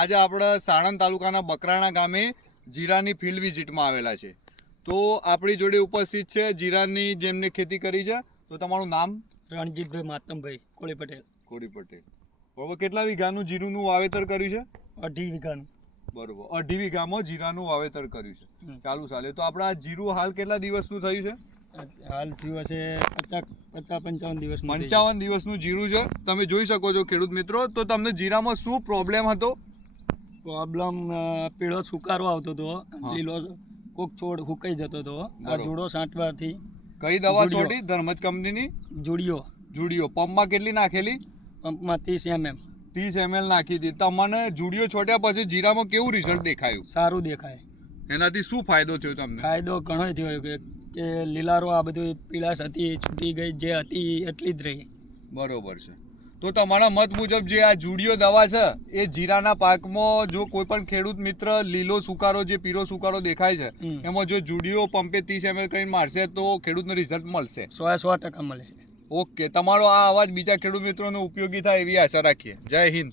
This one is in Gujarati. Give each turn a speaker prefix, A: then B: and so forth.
A: આજે આપણે સાણંદ તાલુકાના બકરાણા ગામે જીરાની ફિલ્ડ વિઝિટમાં આવેલા છે. તો આપણી જોડે ઉપસ્થિત છે જીરાની જેમને ખેતી કરી છે તો તમારું નામ?
B: રણજીતભાઈ માતમભાઈ કોળી પટેલ.
A: કોળી પટેલ. બરોબર કેટલા વીઘાનું જીરુંનું વાવેતર કર્યું છે?
B: અઢી વીઘાનું.
A: બરોબર અઢી વીઘામાં જીરાનું વાવેતર કર્યું છે. ચાલુ સાલે. તો આપણા જીરું હાલ કેટલા દિવસનું થયું છે?
B: હાલ થયું હશે પચાસ પચાસ પંચાવન દિવસ
A: પંચાવન દિવસનું જીરું છે. તમે જોઈ શકો છો ખેડૂત મિત્રો. તો તમને જીરામાં શું પ્રોબ્લેમ હતો?
B: પ્રોબ્લેમ પીળો સુકારો આવતો હતો. લીલો કોક છોડ હુકાઈ જતો હતો. આ. જુડો સાંટવાથી
A: કઈ દવા છોડી? ધર્મજ કંપનીની?
B: જુડિયો.
A: જુડિયો. પંપમાં કેટલી નાખેલી?
B: પંપમાં ત્રીસ એમએમ.
A: ત્રીસ એમએલ નાખી હતી. તમને જુડિયો છોટ્યા પછી જીરામાં કેવું રિઝલ્ટ દેખાયું?
B: સારું દેખાય.
A: એનાથી શું ફાયદો થયો તમને?
B: ફાયદો ઘણો થયો કે લીલારો આ બધું પીળાશ હતી છૂટી ગઈ જે હતી એટલી જ રહી.
A: બરોબર છે. તો તમારા મત મુજબ જે આ જુડિયો દવા છે એ જીરાના પાકમાં જો કોઈ પણ ખેડૂત મિત્ર લીલો સુકારો જે પીરો સુકારો દેખાય છે એમાં જો જુડિયો પંપે ત્રીસ એમએલ કરીને મારશે તો ખેડૂતને રિઝલ્ટ મળશે.
B: સો સો ટકા મળે છે
A: ઓકે તમારો આ અવાજ બીજા ખેડૂત મિત્રોને ઉપયોગી થાય એવી આશા રાખીએ. જય હિન્દ.